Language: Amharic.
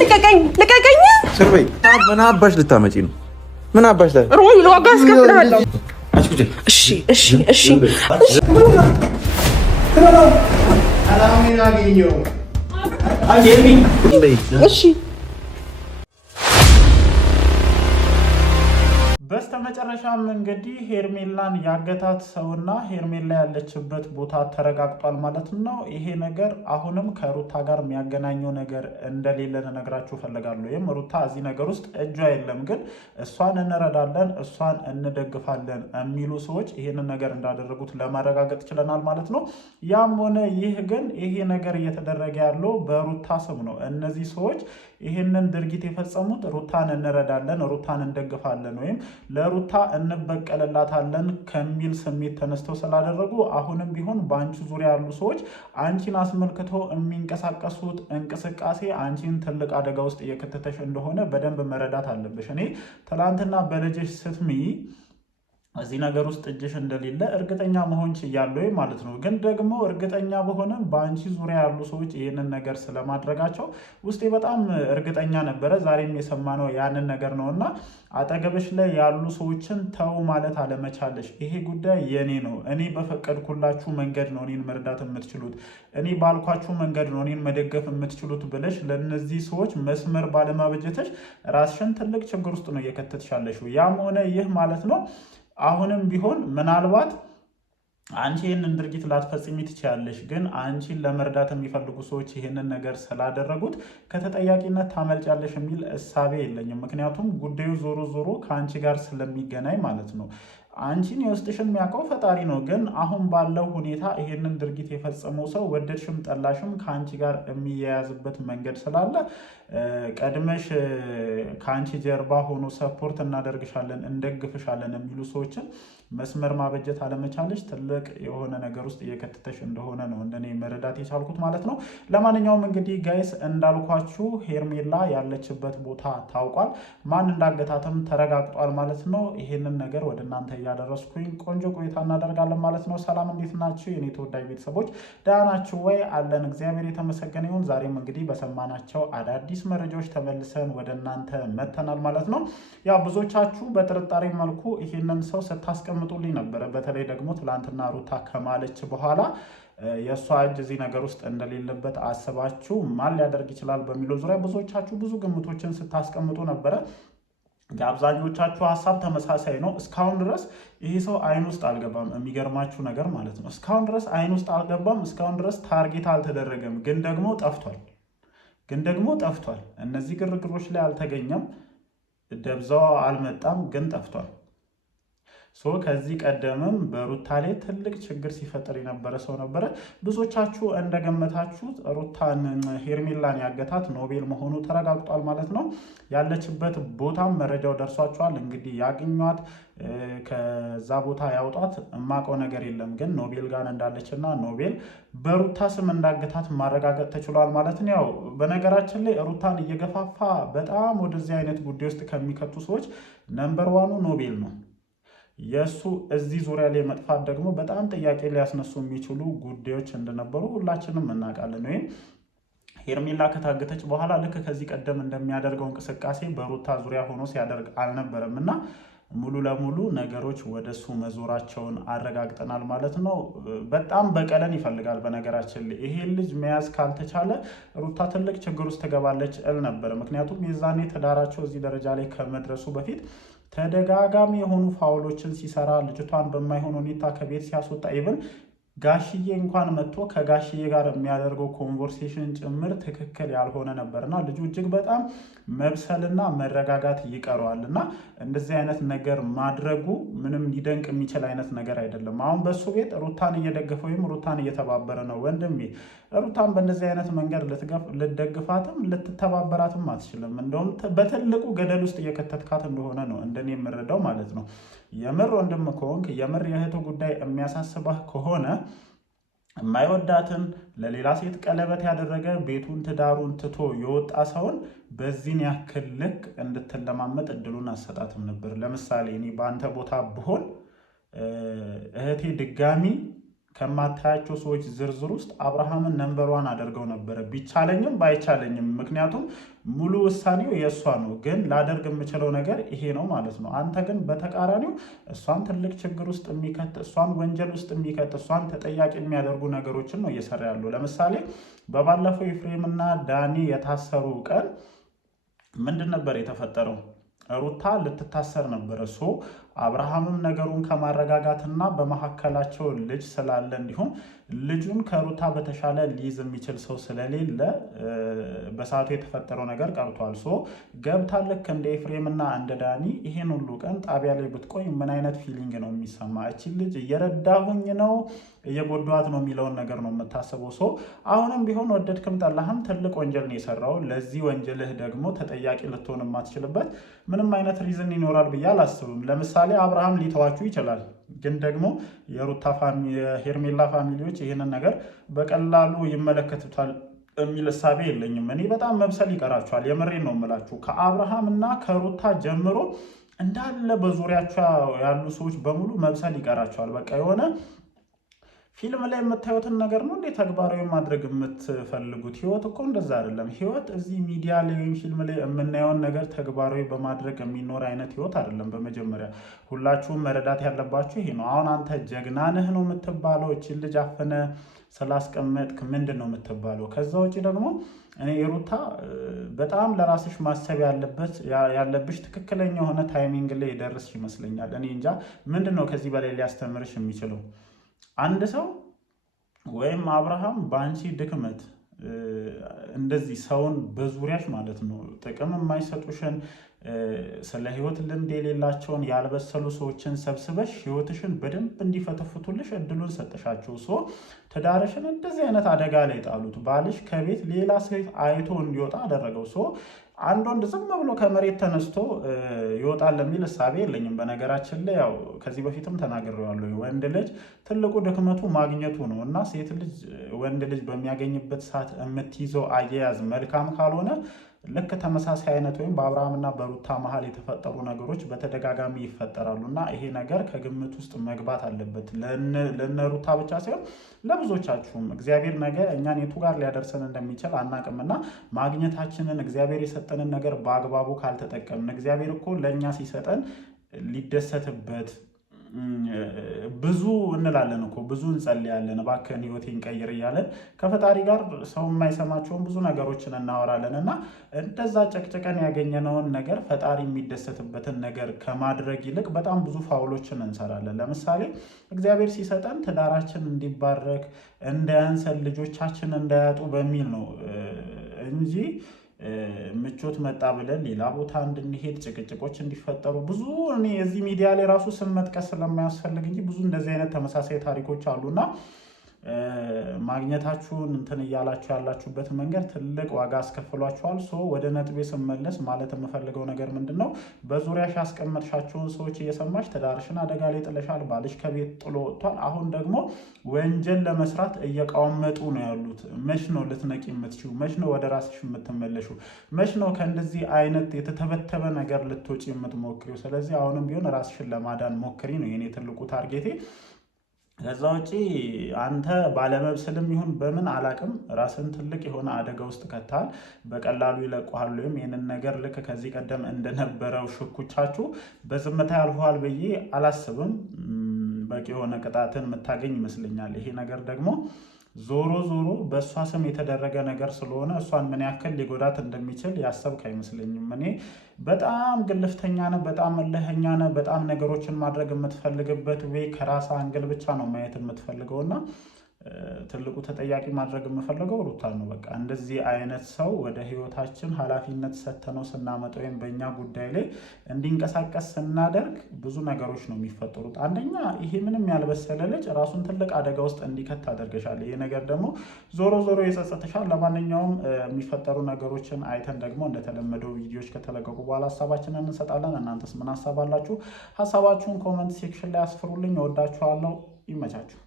ልቀቀኝ። ስርበይ ምን አባሽ ልታመጪ ነው? ምን አባሽ ላይ ሮይ ለዋጋ አስከፍልሃለሁ። እሺ በስተመጨረሻም እንግዲህ ሄርሜላን ያገታት ሰውና ሄርሜላ ያለችበት ቦታ ተረጋግጧል ማለት ነው። ይሄ ነገር አሁንም ከሩታ ጋር የሚያገናኘው ነገር እንደሌለ ነግራችሁ ፈልጋለሁ። ወይም ሩታ እዚህ ነገር ውስጥ እጇ የለም፣ ግን እሷን እንረዳለን፣ እሷን እንደግፋለን የሚሉ ሰዎች ይሄንን ነገር እንዳደረጉት ለማረጋገጥ ችለናል ማለት ነው። ያም ሆነ ይህ ግን ይሄ ነገር እየተደረገ ያለው በሩታ ስም ነው። እነዚህ ሰዎች ይህንን ድርጊት የፈጸሙት ሩታን እንረዳለን፣ ሩታን እንደግፋለን ወይም ለሩታ እንበቀልላታለን ከሚል ስሜት ተነስተው ስላደረጉ አሁንም ቢሆን በአንቺ ዙሪያ ያሉ ሰዎች አንቺን አስመልክቶ የሚንቀሳቀሱት እንቅስቃሴ አንቺን ትልቅ አደጋ ውስጥ እየከተተሽ እንደሆነ በደንብ መረዳት አለብሽ። እኔ ትላንትና በልጅሽ ስትምይ እዚህ ነገር ውስጥ እጅሽ እንደሌለ እርግጠኛ መሆን ችያለሁ ማለት ነው። ግን ደግሞ እርግጠኛ በሆነም በአንቺ ዙሪያ ያሉ ሰዎች ይህንን ነገር ስለማድረጋቸው ውስጤ በጣም እርግጠኛ ነበረ። ዛሬም የሰማነው ያንን ነገር ነው እና አጠገብሽ ላይ ያሉ ሰዎችን ተው ማለት አለመቻለሽ። ይሄ ጉዳይ የኔ ነው፣ እኔ በፈቀድኩላችሁ መንገድ ነው እኔን መርዳት የምትችሉት፣ እኔ ባልኳችሁ መንገድ ነው እኔን መደገፍ የምትችሉት ብለሽ ለእነዚህ ሰዎች መስመር ባለማበጀተሽ ራስሽን ትልቅ ችግር ውስጥ ነው እየከተትሻለሽ። ያም ሆነ ይህ ማለት ነው አሁንም ቢሆን ምናልባት አንቺ ይህንን ድርጊት ላትፈጽሚ ትችያለሽ፣ ግን አንቺን ለመርዳት የሚፈልጉ ሰዎች ይህንን ነገር ስላደረጉት ከተጠያቂነት ታመልጫለሽ የሚል እሳቤ የለኝም። ምክንያቱም ጉዳዩ ዞሮ ዞሮ ከአንቺ ጋር ስለሚገናኝ ማለት ነው። አንቺን የውስጥሽን የሚያውቀው ፈጣሪ ነው። ግን አሁን ባለው ሁኔታ ይሄንን ድርጊት የፈጸመው ሰው ወደድሽም ጠላሽም ከአንቺ ጋር የሚያያዝበት መንገድ ስላለ ቀድመሽ ከአንቺ ጀርባ ሆኖ ሰፖርት እናደርግሻለን፣ እንደግፍሻለን የሚሉ ሰዎችን መስመር ማበጀት አለመቻለሽ ትልቅ የሆነ ነገር ውስጥ እየከተተሽ እንደሆነ ነው እንደኔ መረዳት የቻልኩት ማለት ነው። ለማንኛውም እንግዲህ ጋይስ እንዳልኳችሁ ሄርሜላ ያለችበት ቦታ ታውቋል፣ ማን እንዳገታትም ተረጋግጧል ማለት ነው። ይሄንን ነገር ወደ እናንተ እያደረስኩኝ ቆንጆ ቆይታ እናደርጋለን ማለት ነው። ሰላም እንዴት ናችሁ የኔ ተወዳጅ ቤተሰቦች? ደህና ናችሁ ወይ? አለን እግዚአብሔር የተመሰገነ ይሁን። ዛሬም እንግዲህ በሰማናቸው አዳዲስ መረጃዎች ተመልሰን ወደ እናንተ መተናል ማለት ነው። ያው ብዙዎቻችሁ በጥርጣሬ መልኩ ይሄንን ሰው ስታስቀምጡልኝ ነበረ። በተለይ ደግሞ ትላንትና ሩታ ከማለች በኋላ የእሷ እጅ እዚህ ነገር ውስጥ እንደሌለበት አስባችሁ ማን ሊያደርግ ይችላል በሚለው ዙሪያ ብዙዎቻችሁ ብዙ ግምቶችን ስታስቀምጡ ነበረ። የአብዛኞቻችሁ ሀሳብ ተመሳሳይ ነው። እስካሁን ድረስ ይህ ሰው አይን ውስጥ አልገባም። የሚገርማችሁ ነገር ማለት ነው እስካሁን ድረስ አይን ውስጥ አልገባም። እስካሁን ድረስ ታርጌት አልተደረገም። ግን ደግሞ ጠፍቷል። እነዚህ ግርግሮች ላይ አልተገኘም። ደብዛው አልመጣም፣ ግን ጠፍቷል። ከዚህ ቀደምም በሩታ ላይ ትልቅ ችግር ሲፈጠር የነበረ ሰው ነበረ። ብዙዎቻችሁ እንደገመታችሁት ሩታን ሄርሜላን ያገታት ኖቤል መሆኑ ተረጋግጧል ማለት ነው። ያለችበት ቦታም መረጃው ደርሷቸዋል። እንግዲህ ያገኟት ከዛ ቦታ ያውጣት የማውቀው ነገር የለም፣ ግን ኖቤል ጋር እንዳለችና ኖቤል በሩታ ስም እንዳገታት ማረጋገጥ ተችሏል ማለት ነው። ያው በነገራችን ላይ ሩታን እየገፋፋ በጣም ወደዚህ አይነት ጉዳይ ውስጥ ከሚከቱ ሰዎች ነምበር ዋኑ ኖቤል ነው። የእሱ እዚህ ዙሪያ ላይ መጥፋት ደግሞ በጣም ጥያቄ ሊያስነሱ የሚችሉ ጉዳዮች እንደነበሩ ሁላችንም እናውቃለን። ወይም ሄርሜላ ከታገተች በኋላ ልክ ከዚህ ቀደም እንደሚያደርገው እንቅስቃሴ በሩታ ዙሪያ ሆኖ ሲያደርግ አልነበረም እና ሙሉ ለሙሉ ነገሮች ወደሱ መዞራቸውን አረጋግጠናል ማለት ነው። በጣም በቀለን ይፈልጋል። በነገራችን ላይ ይሄ ልጅ መያዝ ካልተቻለ ሩታ ትልቅ ችግር ውስጥ ትገባለች እል ነበር። ምክንያቱም የዛኔ ትዳራቸው እዚህ ደረጃ ላይ ከመድረሱ በፊት ተደጋጋሚ የሆኑ ፋውሎችን ሲሰራ ልጅቷን በማይሆን ሁኔታ ከቤት ሲያስወጣ ኢቭን ጋሽዬ እንኳን መጥቶ ከጋሽዬ ጋር የሚያደርገው ኮንቨርሴሽን ጭምር ትክክል ያልሆነ ነበርና ልጁ እጅግ በጣም መብሰልና መረጋጋት ይቀረዋል እና እንደዚህ አይነት ነገር ማድረጉ ምንም ሊደንቅ የሚችል አይነት ነገር አይደለም። አሁን በሱ ቤት ሩታን እየደገፈ ወይም ሩታን እየተባበረ ነው። ወንድሜ ሩታን በእንደዚህ አይነት መንገድ ልትደግፋትም ልትተባበራትም አትችልም። እንደውም በትልቁ ገደል ውስጥ እየከተትካት እንደሆነ ነው እንደኔ የምረዳው ማለት ነው። የምር ወንድም ከሆንክ የምር የእህቱ ጉዳይ የሚያሳስበህ ከሆነ የማይወዳትን ለሌላ ሴት ቀለበት ያደረገ ቤቱን ትዳሩን ትቶ የወጣ ሰውን በዚህን ያክል ልክ እንድትለማመጥ እድሉን አሰጣትም ነበር። ለምሳሌ እኔ በአንተ ቦታ ብሆን እህቴ ድጋሚ ከማታያቸው ሰዎች ዝርዝር ውስጥ አብርሃምን ነምበር 1 አደርገው ነበረ፣ ቢቻለኝም ባይቻለኝም። ምክንያቱም ሙሉ ውሳኔው የእሷ ነው፣ ግን ላደርግ የምችለው ነገር ይሄ ነው ማለት ነው። አንተ ግን በተቃራኒው እሷን ትልቅ ችግር ውስጥ የሚከት እሷን ወንጀል ውስጥ የሚከት እሷን ተጠያቂ የሚያደርጉ ነገሮችን ነው እየሰራ ያለው። ለምሳሌ በባለፈው ኤፍሬምና ዳኒ የታሰሩ ቀን ምንድን ነበር የተፈጠረው? ሩታ ልትታሰር ነበረ። አብርሃምም ነገሩን ከማረጋጋትና በመካከላቸው ልጅ ስላለ እንዲሁም ልጁን ከሩታ በተሻለ ሊይዝ የሚችል ሰው ስለሌለ በሰዓቱ የተፈጠረው ነገር ቀርቷል። ገብታ ልክ እንደ ኤፍሬምና እንደ ዳኒ ይሄን ሁሉ ቀን ጣቢያ ላይ ብትቆይ ምን አይነት ፊሊንግ ነው የሚሰማ? እቺ ልጅ እየረዳሁኝ ነው እየጎዷት ነው የሚለውን ነገር ነው የምታስበው። አሁንም ቢሆን ወደድክም ጠላህም ትልቅ ወንጀል ነው የሰራው። ለዚህ ወንጀልህ ደግሞ ተጠያቂ ልትሆን የማትችልበት ምንም አይነት ሪዝን ይኖራል ብዬ አላስብም። ለምሳሌ አብርሃም ሊተዋችሁ ይችላል፣ ግን ደግሞ የሄርሜላ ፋሚሊዎች ይህንን ነገር በቀላሉ ይመለከቱታል የሚል እሳቤ የለኝም። እኔ በጣም መብሰል ይቀራቸዋል። የምሬን ነው የምላችሁ። ከአብርሃም እና ከሩታ ጀምሮ እንዳለ በዙሪያቸው ያሉ ሰዎች በሙሉ መብሰል ይቀራቸዋል። በቃ የሆነ ፊልም ላይ የምታዩትን ነገር ነው እንዴ ተግባራዊ ማድረግ የምትፈልጉት? ህይወት እኮ እንደዛ አይደለም። ህይወት እዚህ ሚዲያ ላይ ወይም ፊልም ላይ የምናየውን ነገር ተግባራዊ በማድረግ የሚኖር አይነት ህይወት አይደለም። በመጀመሪያ ሁላችሁም መረዳት ያለባችሁ ይሄ ነው። አሁን አንተ ጀግና ነህ ነው የምትባለው፣ እቺን ልጅ አፍነ ስላስቀመጥክ ምንድን ነው የምትባለው? ከዛ ውጭ ደግሞ እኔ የሩታ በጣም ለራስሽ ማሰብ ያለብሽ ትክክለኛ የሆነ ታይሚንግ ላይ የደረስሽ ይመስለኛል። እኔ እንጃ ምንድን ነው ከዚህ በላይ ሊያስተምርሽ የሚችለው? አንድ ሰው ወይም አብርሃም በአንቺ ድክመት እንደዚህ ሰውን በዙሪያሽ ማለት ነው ጥቅም የማይሰጡሽን ስለ ህይወት ልምድ የሌላቸውን ያልበሰሉ ሰዎችን ሰብስበሽ ህይወትሽን በደንብ እንዲፈተፍቱልሽ እድሉን ሰጠሻቸው። ትዳርሽን እንደዚህ አይነት አደጋ ላይ ጣሉት። ባልሽ ከቤት ሌላ ሴት አይቶ እንዲወጣ አደረገው። አንድ ወንድ ዝም ብሎ ከመሬት ተነስቶ ይወጣል የሚል እሳቤ የለኝም። በነገራችን ላይ ያው ከዚህ በፊትም ተናግሬዋለሁ። ወንድ ልጅ ትልቁ ድክመቱ ማግኘቱ ነው እና ሴት ልጅ ወንድ ልጅ በሚያገኝበት ሰዓት የምትይዘው አያያዝ መልካም ካልሆነ ልክ ተመሳሳይ አይነት ወይም በአብርሃምና በሩታ መሀል የተፈጠሩ ነገሮች በተደጋጋሚ ይፈጠራሉ እና ይሄ ነገር ከግምት ውስጥ መግባት አለበት። ለነሩታ ብቻ ሳይሆን ለብዙዎቻችሁም። እግዚአብሔር ነገ እኛን የቱ ጋር ሊያደርሰን እንደሚችል አናቅምና ማግኘታችንን እግዚአብሔር የሰጠንን ነገር በአግባቡ ካልተጠቀምን እግዚአብሔር እኮ ለእኛ ሲሰጠን ሊደሰትበት ብዙ እንላለን እኮ ብዙ እንጸልያለን፣ እባክህን ህይወቴን ቀይር እያለን ከፈጣሪ ጋር ሰው የማይሰማቸውን ብዙ ነገሮችን እናወራለን እና እንደዛ ጨቅጨቀን ያገኘነውን ነገር ፈጣሪ የሚደሰትበትን ነገር ከማድረግ ይልቅ በጣም ብዙ ፋውሎችን እንሰራለን። ለምሳሌ እግዚአብሔር ሲሰጠን ትዳራችን እንዲባረክ እንዳያንሰን ልጆቻችን እንዳያጡ በሚል ነው እንጂ ምቾት መጣ ብለን ሌላ ቦታ እንድንሄድ ጭቅጭቆች እንዲፈጠሩ ብዙ እኔ እዚህ ሚዲያ ላይ ራሱ ስም መጥቀስ ስለማያስፈልግ እንጂ ብዙ እንደዚህ አይነት ተመሳሳይ ታሪኮች አሉና ማግኘታችሁን እንትን እያላችሁ ያላችሁበት መንገድ ትልቅ ዋጋ አስከፍሏችኋል። ወደ ነጥቤ ስመለስ ማለት የምፈልገው ነገር ምንድን ነው? በዙሪያሽ ያስቀመጥሻቸውን ሰዎች እየሰማሽ ትዳርሽን አደጋ ላይ ጥለሻል። ባልሽ ከቤት ጥሎ ወጥቷል። አሁን ደግሞ ወንጀል ለመስራት እየቃወመጡ ነው ያሉት። መች ነው ልትነቂ የምትችው? መች ነው ወደ ራስሽ የምትመለሹ? መች ነው ከእንደዚህ አይነት የተተበተበ ነገር ልትወጪ የምትሞክሪው? ስለዚህ አሁንም ቢሆን ራስሽን ለማዳን ሞክሪ ነው የኔ ትልቁ ታርጌቴ። ከዛ ውጪ አንተ ባለመብሰልም ይሁን በምን አላቅም ራስን ትልቅ የሆነ አደጋ ውስጥ ከታል። በቀላሉ ይለቁሃል። ወይም ይህንን ነገር ልክ ከዚህ ቀደም እንደነበረው ሽኩቻችሁ በዝምታ ያልፈዋል ብዬ አላስብም። በቂ የሆነ ቅጣትን የምታገኝ ይመስለኛል። ይሄ ነገር ደግሞ ዞሮ ዞሮ በእሷ ስም የተደረገ ነገር ስለሆነ እሷን ምን ያክል ሊጎዳት እንደሚችል ያሰብክ አይመስለኝም። እኔ በጣም ግልፍተኛ ነህ፣ በጣም እልህኛ ነህ፣ በጣም ነገሮችን ማድረግ የምትፈልግበት ወይ ከራስ አንግል ብቻ ነው ማየት የምትፈልገውና ትልቁ ተጠያቂ ማድረግ የምፈልገው ሩታን ነው። በቃ እንደዚህ አይነት ሰው ወደ ህይወታችን ኃላፊነት ሰተነው ስናመጣ ወይም በእኛ ጉዳይ ላይ እንዲንቀሳቀስ ስናደርግ ብዙ ነገሮች ነው የሚፈጠሩት። አንደኛ ይሄ ምንም ያልበሰለ ልጅ ራሱን ትልቅ አደጋ ውስጥ እንዲከት አደርገሻል። ይሄ ነገር ደግሞ ዞሮ ዞሮ ይጸጽትሻል። ለማንኛውም የሚፈጠሩ ነገሮችን አይተን ደግሞ እንደተለመደው ቪዲዮዎች ከተለቀቁ በኋላ ሀሳባችንን እንሰጣለን። እናንተስ ምን ሀሳብ አላችሁ? ሀሳባችሁን ኮመንት ሴክሽን ላይ አስፍሩልኝ። እወዳችኋለሁ። ይመቻችሁ።